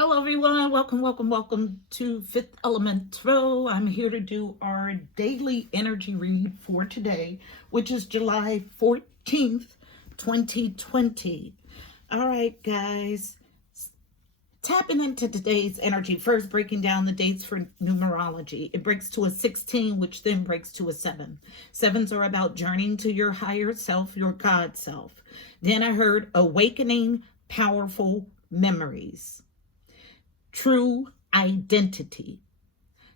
Hello, everyone. Welcome to Fifth Element Tarot. I'm here to do our daily energy read for today, which is July 14th, 2020. All right, guys. Tapping into today's energy, first breaking down the dates for numerology. It breaks to a 16, which then breaks to a 7. Sevens are about journeying to your higher self, your God self. Then I heard awakening powerful memories. True identity.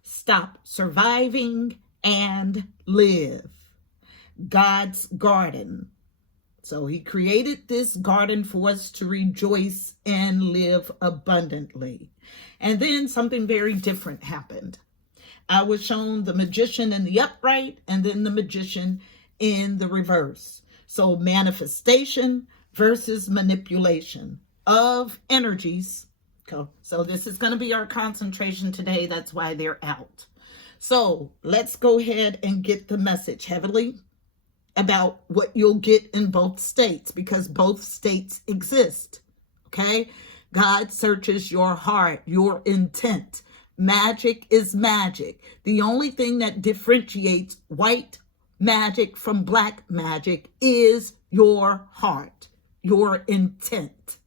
Stop surviving and live. God's garden. So he created this garden for us to rejoice and live abundantly. And then something very different happened. I was shown the magician in the upright and then the magician in the reverse. So manifestation versus manipulation of energies. So this is going to be our concentration today. That's why they're out. So let's go ahead and get the message heavily about what you'll get in both states, because both states exist. Okay? God searches your heart, your intent. Magic is magic. The only thing that differentiates white magic from black magic is your heart, your intent.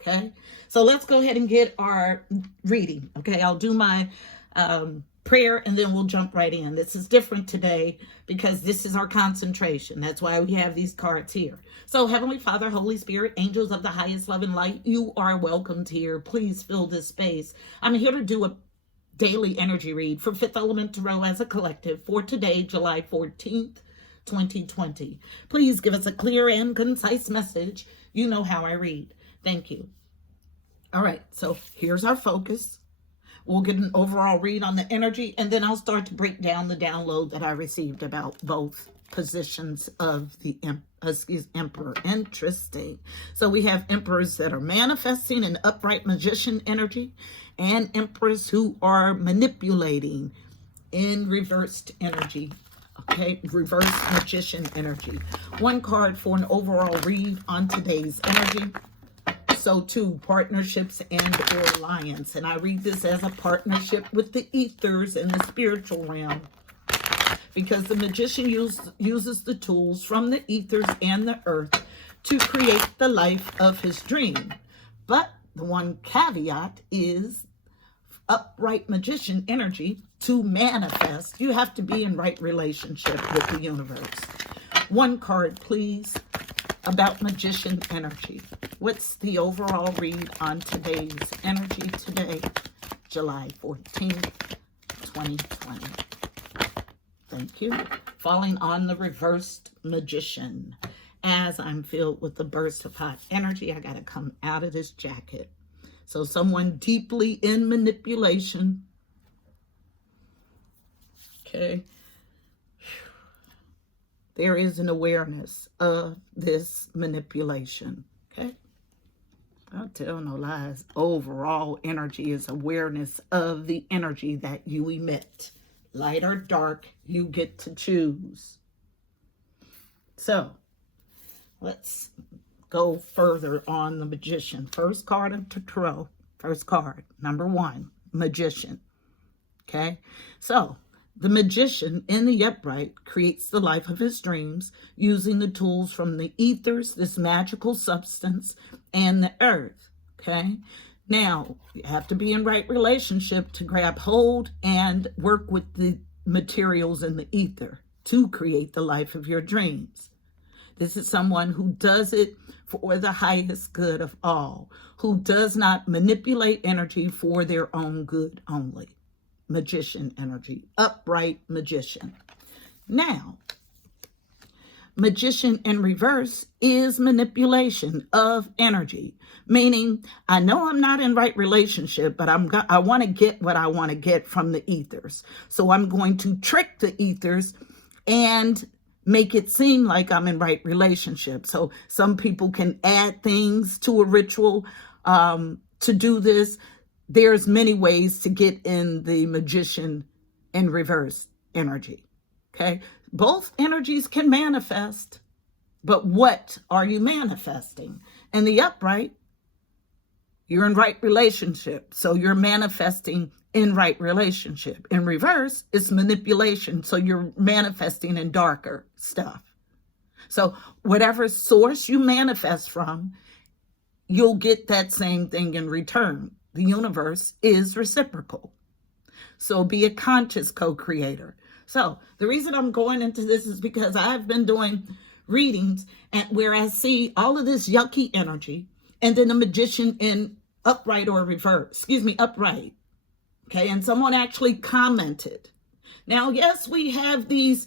Okay, so let's go ahead and get our reading. Okay, I'll do my prayer and then we'll jump right in. This is different today because this is our concentration. That's why we have these cards here. So Heavenly Father, Holy Spirit, angels of the highest love and light, you are welcomed here. Please fill this space. I'm here to do a daily energy read for Fifth Element Tarot as a collective for today, July 14th, 2020. Please give us a clear and concise message. You know how I read. Thank you. All right, so here's our focus. We'll get an overall read on the energy, and then I'll start to break down the download that I received about both positions of the Emperor. Interesting. So we have emperors that are manifesting an upright magician energy and emperors who are manipulating in reversed energy. Okay, reverse magician energy. One card for an overall read on today's energy. So too, partnerships and or alliance. And I read this as a partnership with the ethers and the spiritual realm. Because the magician uses the tools from the ethers and the earth to create the life of his dream. But the one caveat is upright magician energy to manifest. You have to be in right relationship with the universe. One card, please, about magician energy. What's the overall read on today's energy today, July 14th, 2020? Thank you. Falling on the reversed magician. As I'm filled with the burst of hot energy, I got to come out of this jacket. So someone deeply in manipulation. Okay. There is an awareness of this manipulation. Okay. I'll tell no lies. Overall energy is awareness of the energy that you emit. Light or dark, you get to choose. So let's go further on the magician. First card of Tarot. First card, number 1, magician. Okay. So the magician in the upright creates the life of his dreams using the tools from the ethers, this magical substance, and the earth. Okay. Now, you have to be in right relationship to grab hold and work with the materials in the ether to create the life of your dreams. This is someone who does it for the highest good of all, who does not manipulate energy for their own good only. Magician energy, upright magician. Now, magician in reverse is manipulation of energy, meaning I know I'm not in right relationship, but I want to get what I want to get from the ethers. So I'm going to trick the ethers and make it seem like I'm in right relationship. So some people can add things to a ritual to do this. There's many ways to get in the magician in reverse energy. Okay. Both energies can manifest, but what are you manifesting? In the upright, You're in right relationship, so you're manifesting in right relationship. In reverse, it's manipulation, so you're manifesting in darker stuff. So whatever source you manifest from, you'll get that same thing in return. The universe is reciprocal. So be a conscious co-creator. So the reason I'm going into this is because I've been doing readings and where I see all of this yucky energy, and then the magician in upright or reverse, upright. Okay, and someone actually commented. Now, yes, we have these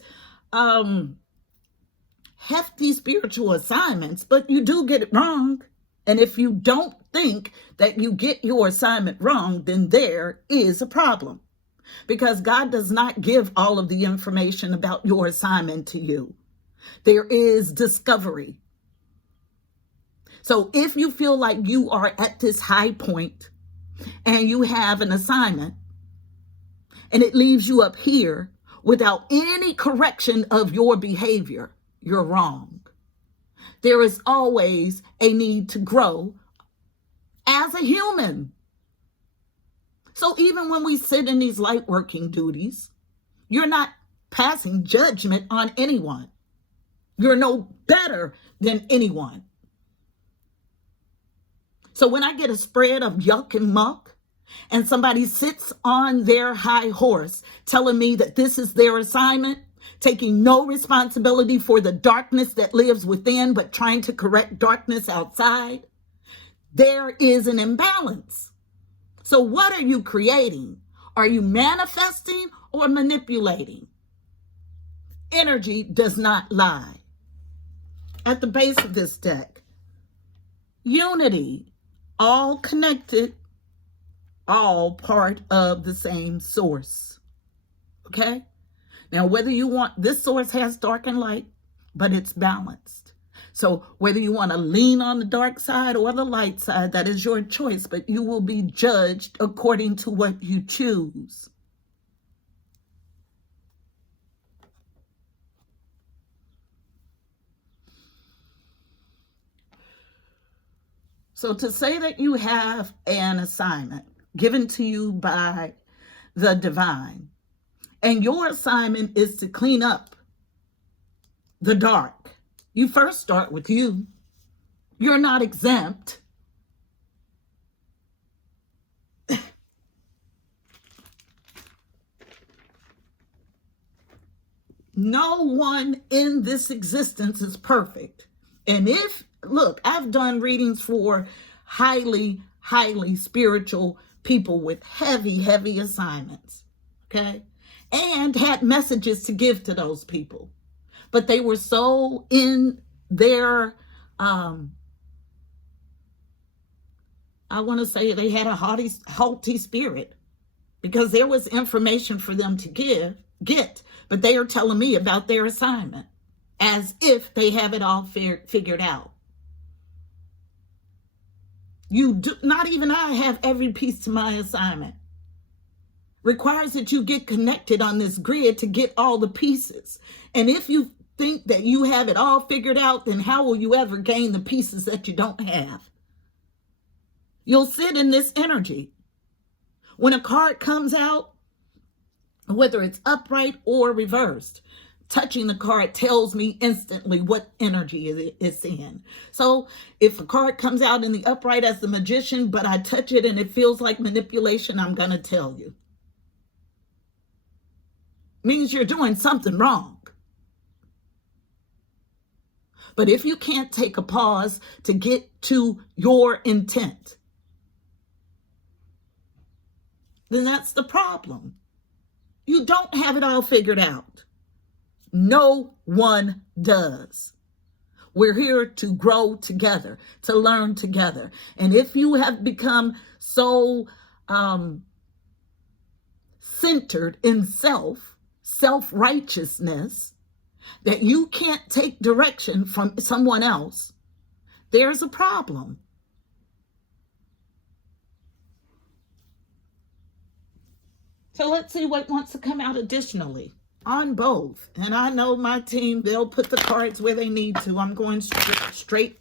hefty spiritual assignments, but you do get it wrong. And if you don't think that you get your assignment wrong, then there is a problem. Because God does not give all of the information about your assignment to you. There is discovery. So if you feel like you are at this high point and you have an assignment and it leaves you up here without any correction of your behavior, you're wrong. There is always a need to grow as a human. So even when we sit in these light working duties, you're not passing judgment on anyone. You're no better than anyone. So when I get a spread of yuck and muck and somebody sits on their high horse telling me that this is their assignment, taking no responsibility for the darkness that lives within, but trying to correct darkness outside, there is an imbalance. So what are you creating? Are you manifesting or manipulating? Energy does not lie. At the base of this deck, unity, all connected, all part of the same source. Okay? Now, whether you want, this source has dark and light, but it's balanced. So whether you want to lean on the dark side or the light side, that is your choice, but you will be judged according to what you choose. So to say that you have an assignment given to you by the divine, and your assignment is to clean up the dark, you first start with you. You're not exempt. No one in this existence is perfect. And look, I've done readings for highly spiritual people with heavy assignments, okay? And had messages to give to those people. But they were so in their, I want to say they had a haughty spirit, because there was information for them to get, but they are telling me about their assignment as if they have it all figured out. You do not, even I have every piece to my assignment. Requires that you get connected on this grid to get all the pieces. And if you think that you have it all figured out, then how will you ever gain the pieces that you don't have? You'll sit in this energy. When a card comes out, whether it's upright or reversed, touching the card tells me instantly what energy it's in. So if a card comes out in the upright as the magician, but I touch it and it feels like manipulation, I'm going to tell you. Means you're doing something wrong. But if you can't take a pause to get to your intent, then that's the problem. You don't have it all figured out. No one does. We're here to grow together, to learn together. And if you have become so centered in self-righteousness, that you can't take direction from someone else, there's a problem. So let's see what wants to come out additionally on both. And I know my team, they'll put the cards where they need to. I'm going straight.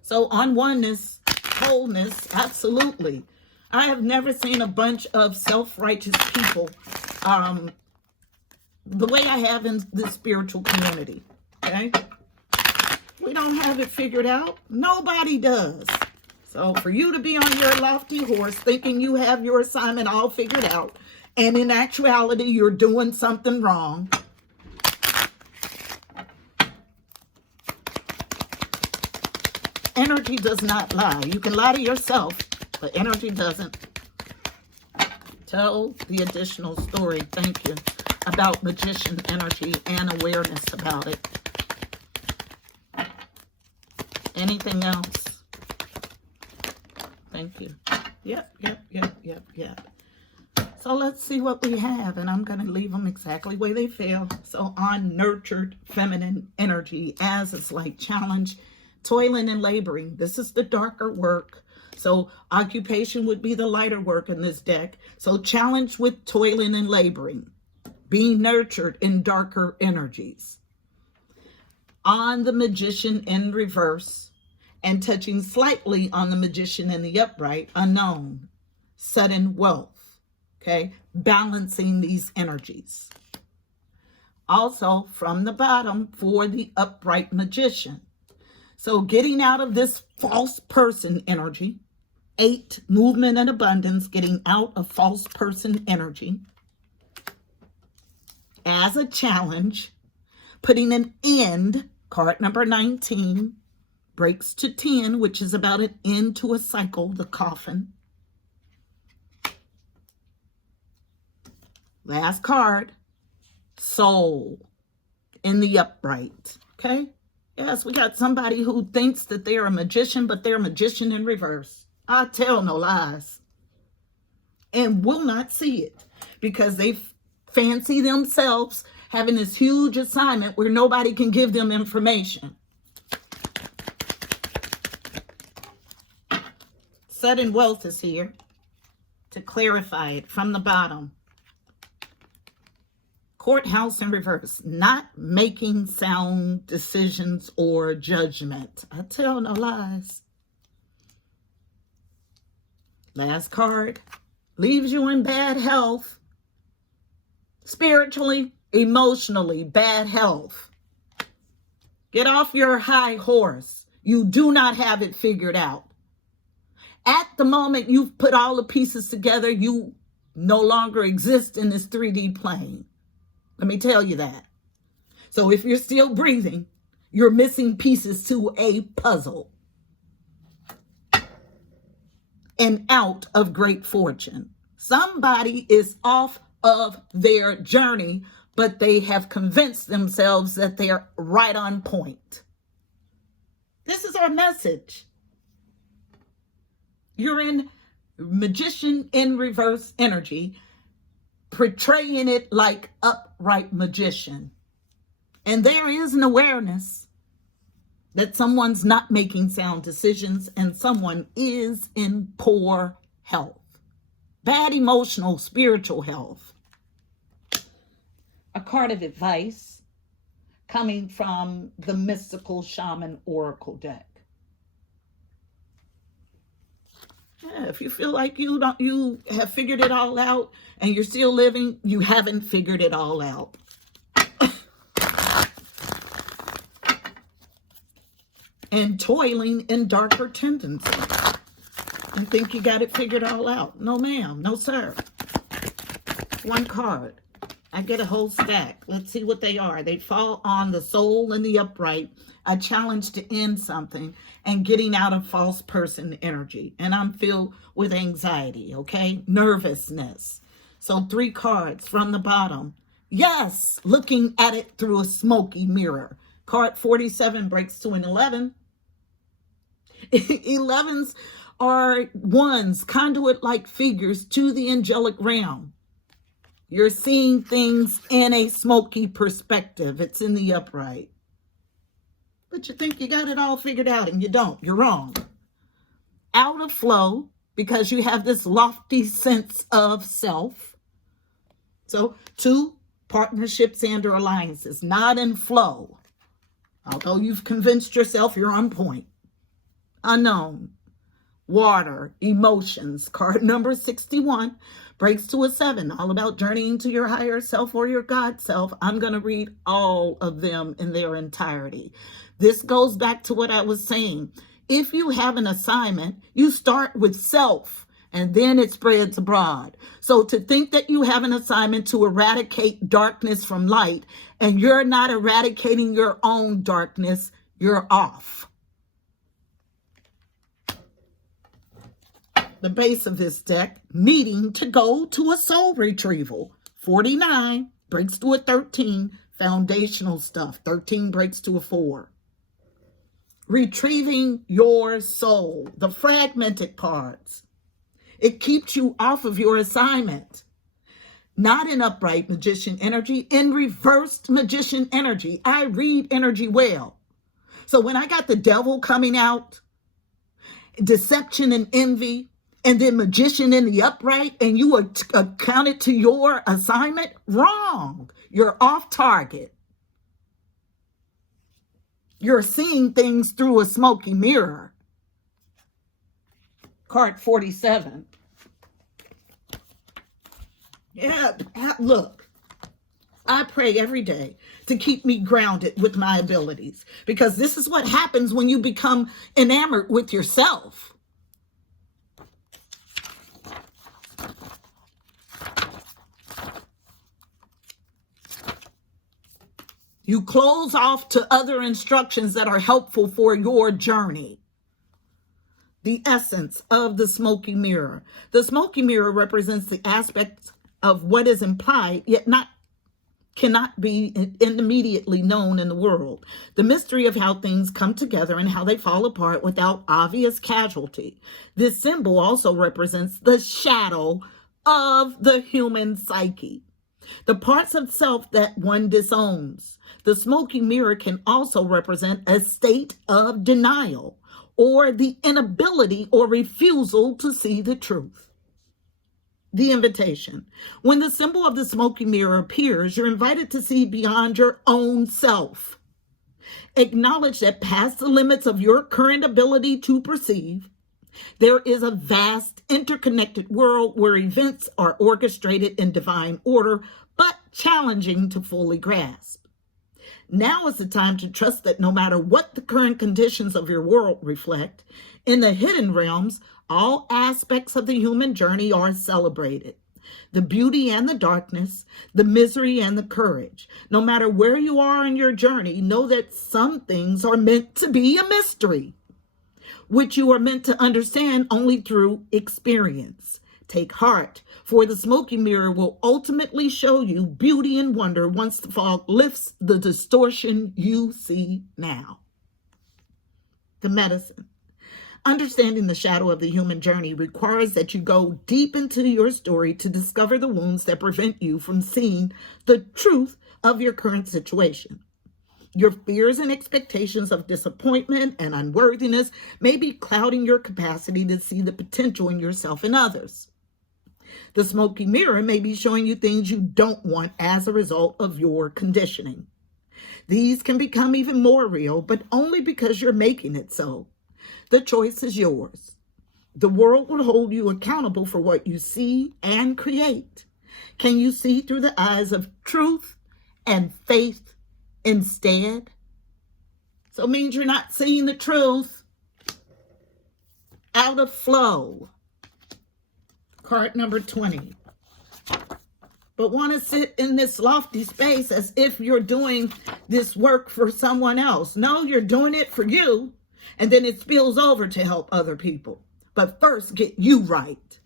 So on oneness, wholeness. Absolutely. I have never seen a bunch of self-righteous people the way I have in the spiritual community. Okay? We don't have it figured out. Nobody does. So for you to be on your lofty horse thinking you have your assignment all figured out, and in actuality you're doing something wrong. Energy does not lie. You can lie to yourself, but energy doesn't. Tell the additional story, thank you, about magician energy and awareness about it. Anything else? Thank you. Yep. So let's see what we have, and I'm going to leave them exactly where they fell. So on nurtured feminine energy, as a slight challenge, toiling and laboring. This is the darker work. So occupation would be the lighter work in this deck. So challenge with toiling and laboring, being nurtured in darker energies. On the magician in reverse, and touching slightly on the magician in the upright, unknown, sudden wealth, okay? Balancing these energies. Also from the bottom for the upright magician. So getting out of this false person energy, 8, movement and abundance, getting out of false person energy as a challenge, putting an end, card number 19, breaks to 10, which is about an end to a cycle, the coffin. Last card, soul in the upright, okay? Yes, we got somebody who thinks that they're a magician, but they're a magician in reverse. I tell no lies. And will not see it because they fancy themselves having this huge assignment where nobody can give them information. Sudden wealth is here to clarify it from the bottom. Courthouse in reverse, not making sound decisions or judgment. I tell no lies. Last card, leaves you in bad health. Spiritually, emotionally, bad health. Get off your high horse. You do not have it figured out. At the moment you've put all the pieces together, you no longer exist in this 3D plane. Let me tell you that. So if you're still breathing, you're missing pieces to a puzzle. And out of great fortune. Somebody is off of their journey, but they have convinced themselves that they're right on point. This is our message. You're in magician in reverse energy, portraying it like upright magician. And there is an awareness that someone's not making sound decisions and someone is in poor health. Bad emotional, spiritual health. A card of advice coming from the Mystical Shaman Oracle deck. Yeah, if you feel like you have figured it all out and you're still living, you haven't figured it all out. And toiling in darker tendencies. And think you got it figured all out. No, ma'am. No, sir. One card. I get a whole stack. Let's see what they are. They fall on the soul and the upright. A challenge to end something and getting out of false person energy. And I'm filled with anxiety, okay? Nervousness. So 3 cards from the bottom. Yes, looking at it through a smoky mirror. Card 47 breaks to an 11. 11s are ones, conduit-like figures to the angelic realm. You're seeing things in a smoky perspective. It's in the upright. But you think you got it all figured out and you don't. You're wrong. Out of flow because you have this lofty sense of self. So 2 partnerships and or alliances, not in flow. Although you've convinced yourself you're on point. Unknown. water, emotions. Card number 61 breaks to a 7, all about journeying to your higher self or your God self. I'm going to read all of them in their entirety. This goes back to what I was saying. If you have an assignment, you start with self and then it spreads abroad. So to think that you have an assignment to eradicate darkness from light and you're not eradicating your own darkness, you're off. The base of this deck, needing to go to a soul retrieval. 49 breaks to a 13, foundational stuff. 13 breaks to a 4. Retrieving your soul, the fragmented parts. It keeps you off of your assignment. Not in upright magician energy, in reversed magician energy. I read energy well. So when I got the devil coming out, deception and envy, and then magician in the upright, and you accounted to your assignment, wrong. You're off target. You're seeing things through a smoky mirror. Card 47. Yeah, look, I pray every day to keep me grounded with my abilities, because this is what happens when you become enamored with yourself. You close off to other instructions that are helpful for your journey. The essence of the smoky mirror. The smoky mirror represents the aspects of what is implied, yet cannot be immediately known in the world. The mystery of how things come together and how they fall apart without obvious casualty. This symbol also represents the shadow of the human psyche, the parts of self that one disowns. The smoky mirror can also represent a state of denial or the inability or refusal to see the truth. The invitation. When the symbol of the smoky mirror appears, you're invited to see beyond your own self. Acknowledge that past the limits of your current ability to perceive, there is a vast interconnected world where events are orchestrated in divine order, but challenging to fully grasp. Now is the time to trust that no matter what the current conditions of your world reflect, in the hidden realms, all aspects of the human journey are celebrated. The beauty and the darkness, the misery and the courage. No matter where you are in your journey, know that some things are meant to be a mystery, which you are meant to understand only through experience. Take heart, for the smoky mirror will ultimately show you beauty and wonder once the fog lifts the distortion you see now. The medicine. Understanding the shadow of the human journey requires that you go deep into your story to discover the wounds that prevent you from seeing the truth of your current situation. Your fears and expectations of disappointment and unworthiness may be clouding your capacity to see the potential in yourself and others. The smoky mirror may be showing you things you don't want as a result of your conditioning. These can become even more real, but only because you're making it so. The choice is yours. The world will hold you accountable for what you see and create. Can you see through the eyes of truth and faith instead? So it means you're not seeing the truth. Out of flow. Card number 20. But want to sit in this lofty space as if you're doing this work for someone else. No, you're doing it for you. And then it spills over to help other people. But first, get you right.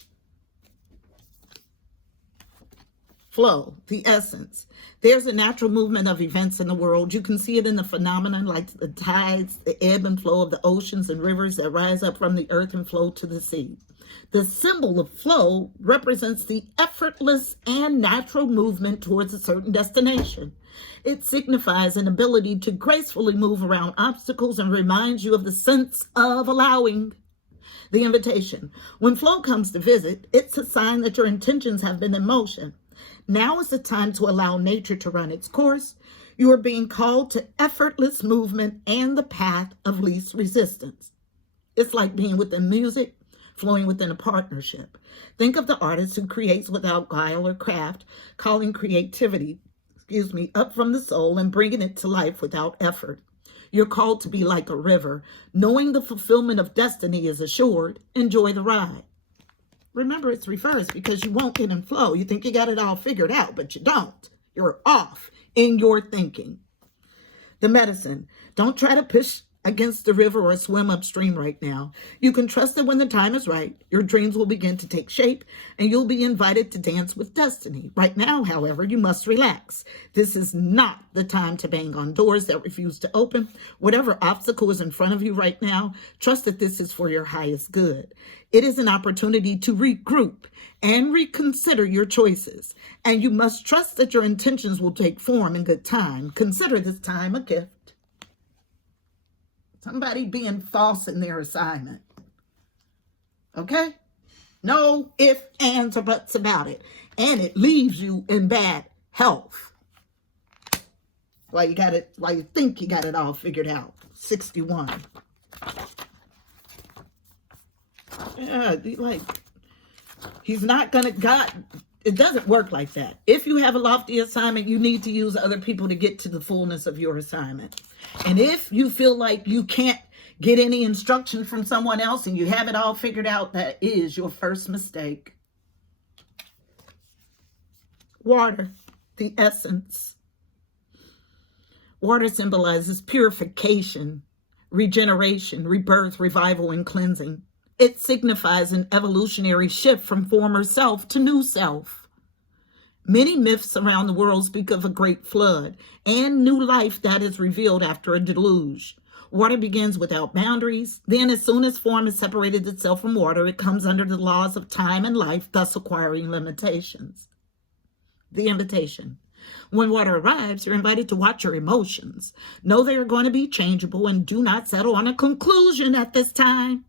Flow, the essence. There's a natural movement of events in the world. You can see it in the phenomenon like the tides, the ebb and flow of the oceans and rivers that rise up from the earth and flow to the sea. The symbol of flow represents the effortless and natural movement towards a certain destination. It signifies an ability to gracefully move around obstacles and reminds you of the sense of allowing. The invitation. When flow comes to visit, it's a sign that your intentions have been in motion. Now is the time to allow nature to run its course. You are being called to effortless movement and the path of least resistance. It's like being with the music flowing within a partnership. Think of the artist who creates without guile or craft, calling creativity, up from the soul and bringing it to life without effort. You're called to be like a river. Knowing the fulfillment of destiny is assured. Enjoy the ride. Remember, it's reversed because you won't get in flow. You think you got it all figured out, but you don't. You're off in your thinking. The medicine. Don't try to push against the river or swim upstream right now. You can trust that when the time is right, your dreams will begin to take shape and you'll be invited to dance with destiny. Right now, however, you must relax. This is not the time to bang on doors that refuse to open. Whatever obstacle is in front of you right now, trust that this is for your highest good. It is an opportunity to regroup and reconsider your choices. And you must trust that your intentions will take form in good time. Consider this time a gift. Somebody being false in their assignment. Okay? No ifs, ands, or buts about it. And it leaves you in bad health. While you think you got it all figured out. 61. Yeah, he's not gonna, it doesn't work like that. If you have a lofty assignment, you need to use other people to get to the fullness of your assignment. And if you feel like you can't get any instruction from someone else and you have it all figured out, that is your first mistake. Water, the essence. Water symbolizes purification, regeneration, rebirth, revival, and cleansing. It signifies an evolutionary shift from former self to new self. Many myths around the world speak of a great flood and new life that is revealed after a deluge. Water begins without boundaries. Then, as soon as form has separated itself from water, it comes under the laws of time and life, thus acquiring limitations. The invitation. When water arrives, you're invited to watch your emotions. Know they are going to be changeable and do not settle on a conclusion at this time.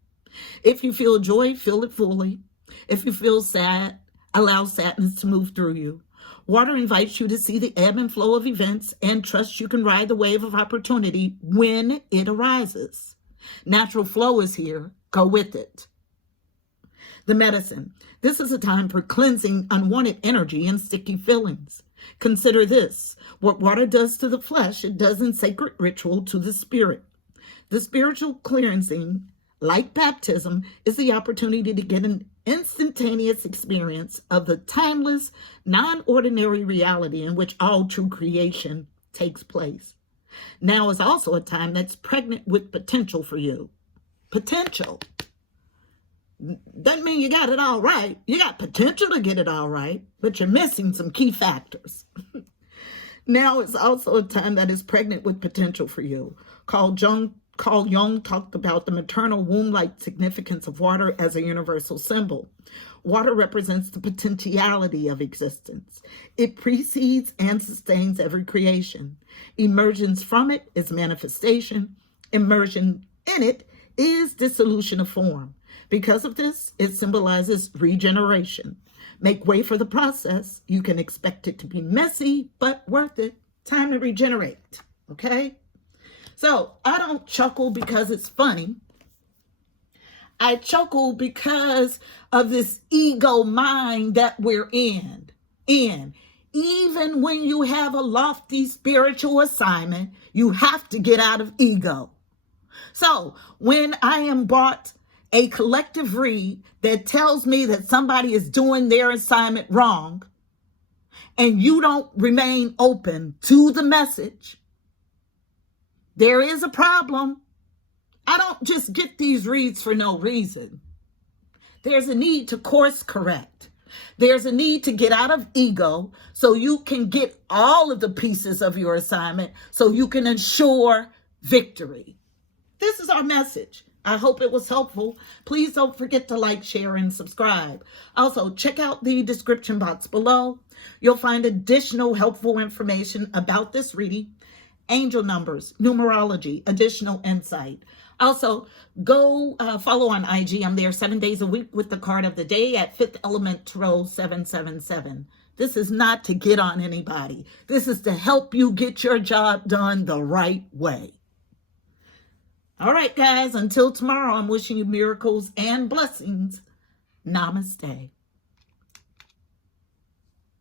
If you feel joy, feel it fully. If you feel sad, allow sadness to move through you. Water invites you to see the ebb and flow of events and trust you can ride the wave of opportunity when it arises. Natural flow is here. Go with it. The medicine. This is a time for cleansing unwanted energy and sticky feelings. Consider this. What water does to the flesh, it does in sacred ritual to the spirit. The spiritual cleansing, like baptism, is the opportunity to get an instantaneous experience of the timeless, non-ordinary reality in which all true creation takes place. Now is also a time that's pregnant with potential for you. Potential. Doesn't mean you got it all right. You got potential to get it all right, but you're missing some key factors. Now is also a time that is pregnant with potential for you. Carl Jung talked about the maternal womb-like significance of water as a universal symbol. Water represents the potentiality of existence. It precedes and sustains every creation. Emergence from it is manifestation. Immersion in it is dissolution of form. Because of this, it symbolizes regeneration. Make way for the process. You can expect it to be messy, but worth it. Time to regenerate, okay? So I don't chuckle because it's funny. I chuckle because of this ego mind that we're in. Even when you have a lofty spiritual assignment, you have to get out of ego. So when I am brought a collective read that tells me that somebody is doing their assignment wrong, and you don't remain open to the message, there is a problem. I don't just get these reads for no reason. There's a need to course correct. There's a need to get out of ego so you can get all of the pieces of your assignment so you can ensure victory. This is our message. I hope it was helpful. Please don't forget to like, share, and subscribe. Also, check out the description box below. You'll find additional helpful information about this reading, angel numbers, numerology, additional insight. Also, go follow on IG. I'm there 7 days a week with the card of the day at 5th Element Tarot 777. This is not to get on anybody. This is to help you get your job done the right way. All right, guys, until tomorrow, I'm wishing you miracles and blessings. Namaste.